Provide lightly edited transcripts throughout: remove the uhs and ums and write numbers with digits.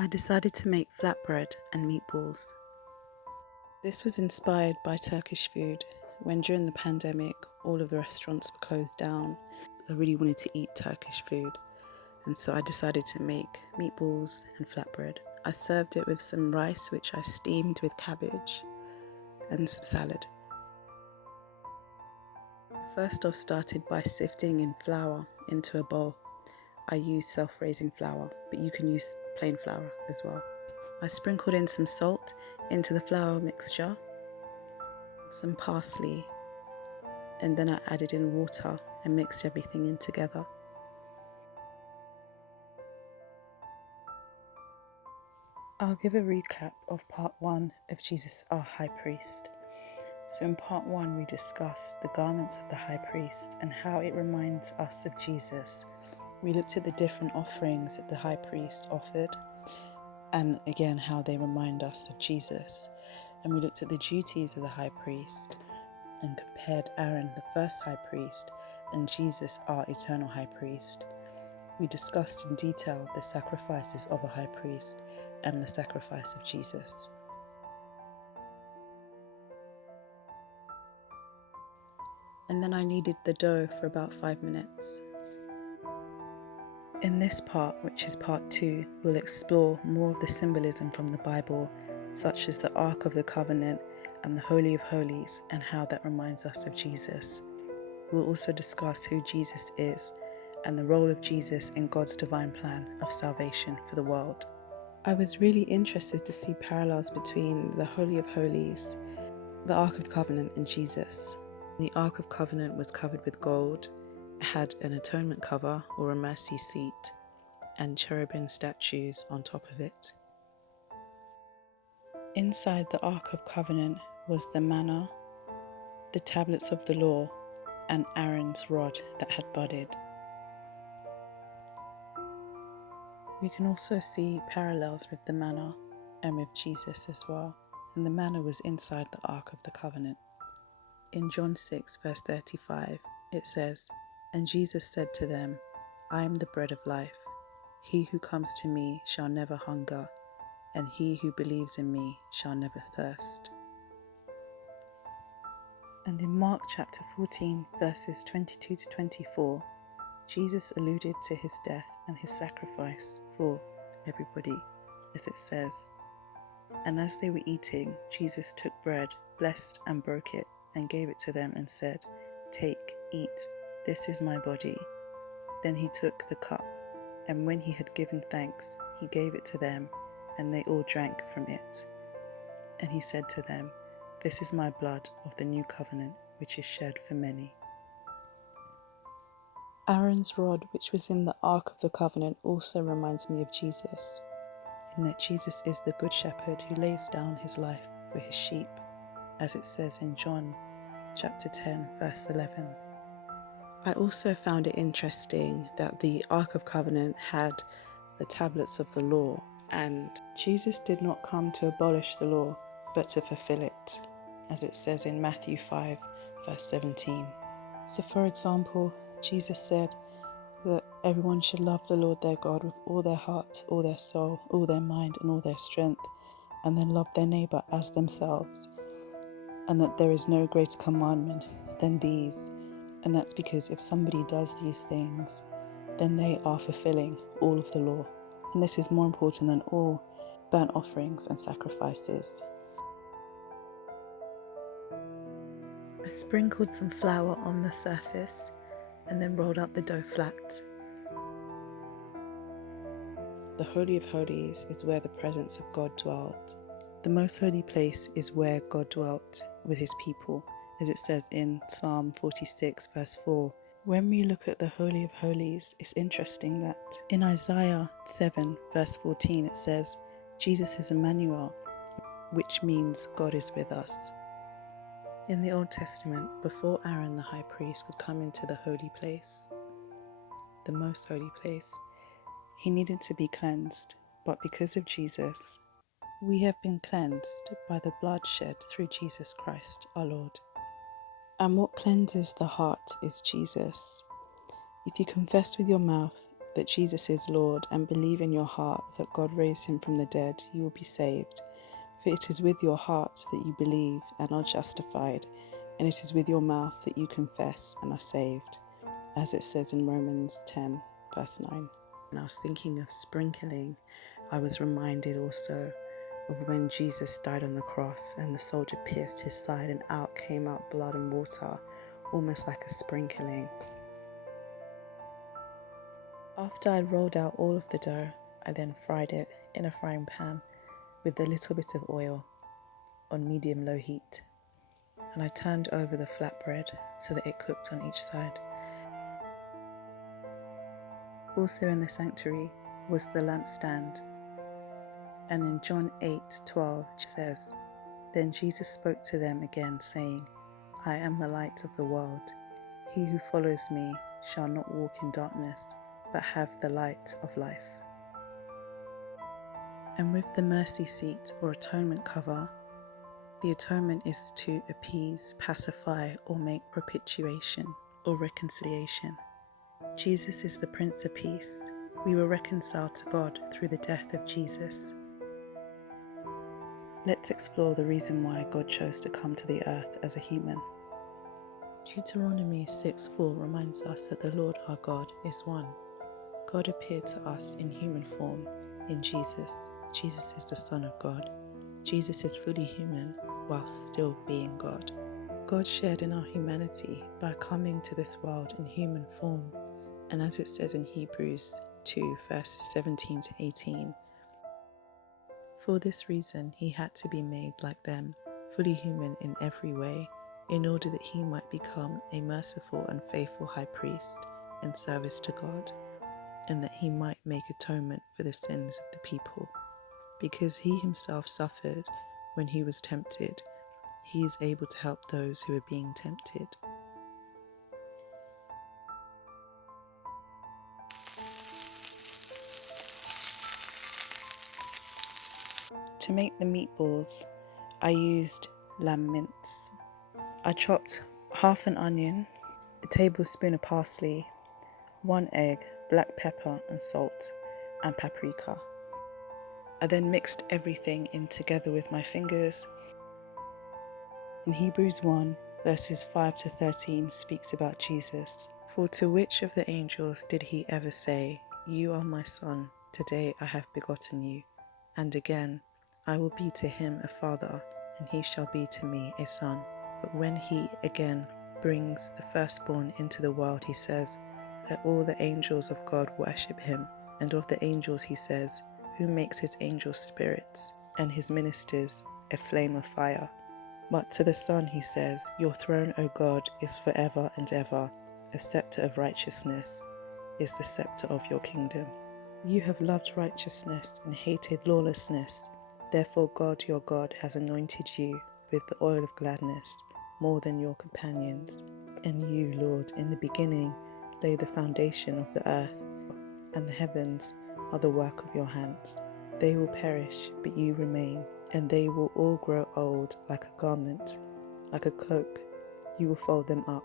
I decided to make flatbread and meatballs. This was inspired by Turkish food. When during the pandemic all of the restaurants were closed down, I really wanted to eat Turkish food, and so I decided to make meatballs and flatbread. I served it with some rice which I steamed with cabbage and some salad. First off, started by sifting in flour into a bowl. I used self-raising flour, but you can use plain flour as well. I sprinkled in some salt into the flour mixture, some parsley, and then I added in water and mixed everything in together. I'll give a recap of part 1 of Jesus our High Priest. So in part 1 we discussed the garments of the High Priest and how it reminds us of Jesus. We looked at the different offerings that the High Priest offered, and again how they remind us of Jesus. And we looked at the duties of the High Priest and compared Aaron, the first High Priest, and Jesus, our eternal High Priest. We discussed in detail the sacrifices of a High Priest and the sacrifice of Jesus. And then I kneaded the dough for about 5 minutes. In this part, which is part 2, we'll explore more of the symbolism from the Bible, such as the Ark of the Covenant and the Holy of Holies, and how that reminds us of Jesus. We'll also discuss who Jesus is and the role of Jesus in God's divine plan of salvation for the world. I was really interested to see parallels between the Holy of Holies, the Ark of the Covenant, and Jesus. The Ark of Covenant was covered with gold, had an atonement cover or a mercy seat, and cherubim statues on top of it. Inside the Ark of Covenant was the manna, the tablets of the law, and Aaron's rod that had budded. We can also see parallels with the manna and with Jesus as well, and the manna was inside the Ark of the Covenant. In John 6 verse 35 it says, "And Jesus said to them, I am the bread of life. He who comes to me shall never hunger, and he who believes in me shall never thirst." And in Mark chapter 14 verses 22 to 24, Jesus alluded to his death and his sacrifice for everybody, as it says, "And as they were eating, Jesus took bread, blessed and broke it, and gave it to them and said, 'Take, eat, this is my body.' Then he took the cup, and when he had given thanks, he gave it to them, and they all drank from it. And he said to them, 'This is my blood of the new covenant, which is shed for many.'" Aaron's rod, which was in the Ark of the Covenant, also reminds me of Jesus, in that Jesus is the Good Shepherd who lays down his life for his sheep, as it says in John chapter 10 verse 11. I also found it interesting that the Ark of Covenant had the tablets of the law, and Jesus did not come to abolish the law, but to fulfill it, as it says in Matthew 5 verse 17. So for example, Jesus said that everyone should love the Lord their God with all their heart, all their soul, all their mind, and all their strength, and then love their neighbour as themselves, and that there is no greater commandment than these. And that's because if somebody does these things, then they are fulfilling all of the law. And this is more important than all burnt offerings and sacrifices. I sprinkled some flour on the surface and then rolled out the dough flat. The Holy of Holies is where the presence of God dwelt. The most holy place is where God dwelt with his people, as it says in Psalm 46 verse 4. When we look at the Holy of Holies, it's interesting that in Isaiah 7 verse 14 it says, "Jesus is Emmanuel," which means God is with us. In the Old Testament, before Aaron the high priest could come into the holy place, the most holy place, he needed to be cleansed. But because of Jesus, we have been cleansed by the blood shed through Jesus Christ our Lord. And what cleanses the heart is Jesus. If you confess with your mouth that Jesus is Lord and believe in your heart that God raised him from the dead, you will be saved. For it is with your heart that you believe and are justified, and it is with your mouth that you confess and are saved, as it says in Romans 10, verse 9. When I was thinking of sprinkling, I was reminded also of when Jesus died on the cross and the soldier pierced his side and out came out blood and water, almost like a sprinkling. After I'd rolled out all of the dough, I then fried it in a frying pan with a little bit of oil on medium-low heat, and I turned over the flatbread so that it cooked on each side. Also in the sanctuary was the lampstand, and in John 8:12 it says, "Then Jesus spoke to them again, saying, I am the light of the world. He who follows me shall not walk in darkness, but have the light of life." And with the mercy seat or atonement cover, the atonement is to appease, pacify, or make propitiation or reconciliation. Jesus is the Prince of Peace. We were reconciled to God through the death of Jesus. Let's explore the reason why God chose to come to the earth as a human. Deuteronomy 6:4 reminds us that the Lord our God is one. God appeared to us in human form in Jesus. Jesus is the Son of God. Jesus is fully human whilst still being God. God shared in our humanity by coming to this world in human form, and as it says in Hebrews 2 verses 17 to 18, for this reason he had to be made like them, fully human in every way, in order that he might become a merciful and faithful high priest in service to God, and that he might make atonement for the sins of the people. Because he himself suffered when he was tempted, he is able to help those who are being tempted. To make the meatballs, I used lamb mince. I chopped half an onion, a tablespoon of parsley, 1 egg, black pepper and salt, and paprika. I then mixed everything in together with my fingers. In Hebrews 1, verses 5 to 13 speaks about Jesus. For to which of the angels did he ever say, "You are my son, today I have begotten you"? And again, "I will be to him a father, and he shall be to me a son." But when he again brings the firstborn into the world, he says, "Let all the angels of God worship him." And of the angels he says, "Who makes his angels spirits, and his ministers a flame of fire." But to the Son he says, "Your throne, O God, is forever and ever. A scepter of righteousness is the scepter of your kingdom. You have loved righteousness and hated lawlessness. Therefore God, your God, has anointed you with the oil of gladness more than your companions. And you, Lord, in the beginning laid the foundation of the earth, and the heavens are the work of your hands. They will perish, but you remain, and they will all grow old like a garment, like a cloak. You will fold them up,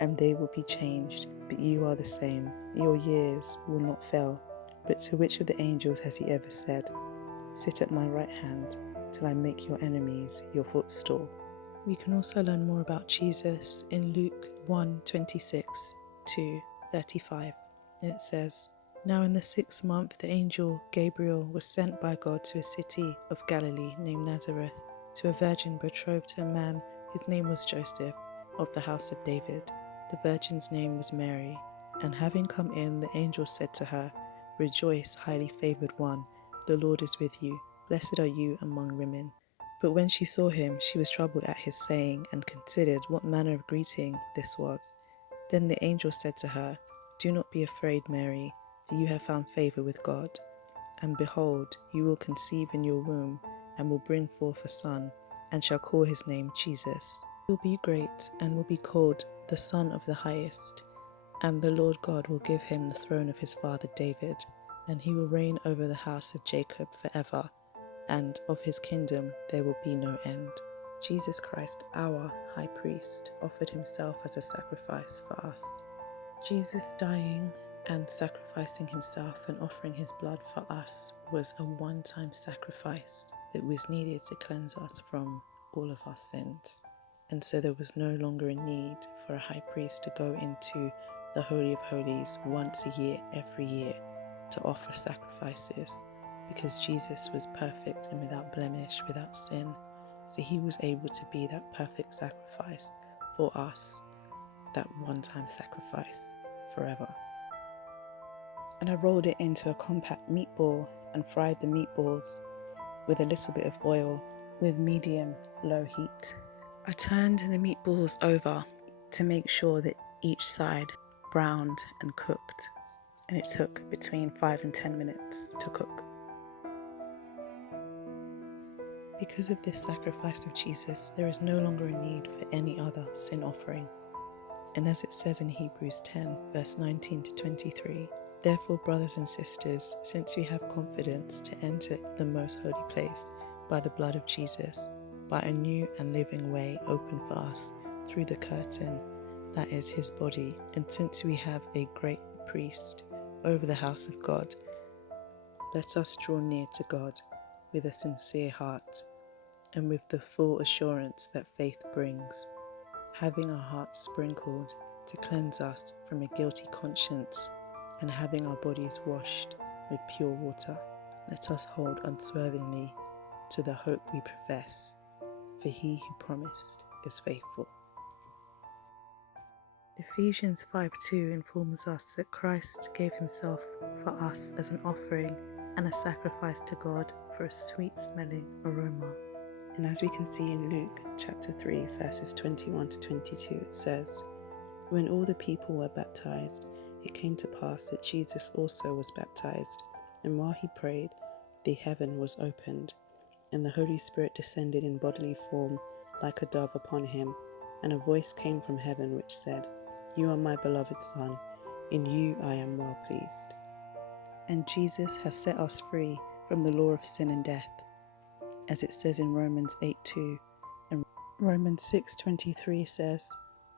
and they will be changed, but you are the same. Your years will not fail." But to which of the angels has he ever said, "Sit at my right hand till I make your enemies your footstool"? We can also learn more about Jesus in Luke 1:26 to 35. And it says, "Now in the 6th month the angel Gabriel was sent by God to a city of Galilee named Nazareth, to a virgin betrothed to a man whose name was Joseph, of the house of David. The virgin's name was Mary. And having come in, the angel said to her, 'Rejoice, highly favoured one, the Lord is with you. Blessed are you among women.' But when she saw him, she was troubled at his saying, and considered what manner of greeting this was. Then the angel said to her, 'Do not be afraid, Mary, for you have found favour with God. And behold, you will conceive in your womb, and will bring forth a son, and shall call his name Jesus. He will be great, and will be called the Son of the Highest. And the Lord God will give him the throne of his father David, and he will reign over the house of Jacob forever, and of his kingdom there will be no end.'" Jesus Christ, our high priest, offered himself as a sacrifice for us. Jesus dying And sacrificing himself and offering his blood for us was a one-time sacrifice that was needed to cleanse us from all of our sins. And so there was no longer a need for a high priest to go into the Holy of Holies once a year, every year, to offer sacrifices, because Jesus was perfect and without blemish, without sin. So he was able to be that perfect sacrifice for us, that one-time sacrifice forever. And I rolled it into a compact meatball and fried the meatballs with a little bit of oil with medium-low heat. I turned the meatballs over to make sure that each side browned and cooked, and it took between 5 and 10 minutes to cook. Because of this sacrifice of Jesus, there is no longer a need for any other sin offering. And as it says in Hebrews 10, verse 19 to 23, therefore, brothers and sisters, since we have confidence to enter the most holy place by the blood of Jesus, by a new and living way open for us through the curtain, that is his body, and since we have a great priest over the house of God, let us draw near to God with a sincere heart and with the full assurance that faith brings, having our hearts sprinkled to cleanse us from a guilty conscience, and having our bodies washed with pure water, let us hold unswervingly to the hope we profess, for he who promised is faithful. Ephesians 5:2 informs us that Christ gave himself for us as an offering and a sacrifice to God for a sweet-smelling aroma. And as we can see in Luke chapter 3, verses 21 to 22, it says, when all the people were baptized, it came to pass that Jesus also was baptized, and while he prayed, the heaven was opened, and the Holy Spirit descended in bodily form like a dove upon him, and a voice came from heaven which said, you are my beloved Son, in you I am well pleased. And Jesus has set us free from the law of sin and death, as it says in Romans 8:2, and Romans 6:23 says,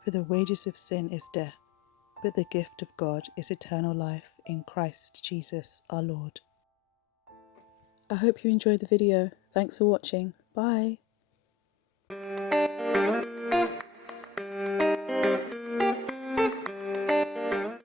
for the wages of sin is death, but the gift of God is eternal life in Christ Jesus our Lord. I hope you enjoyed the video. Thanks for watching. Bye.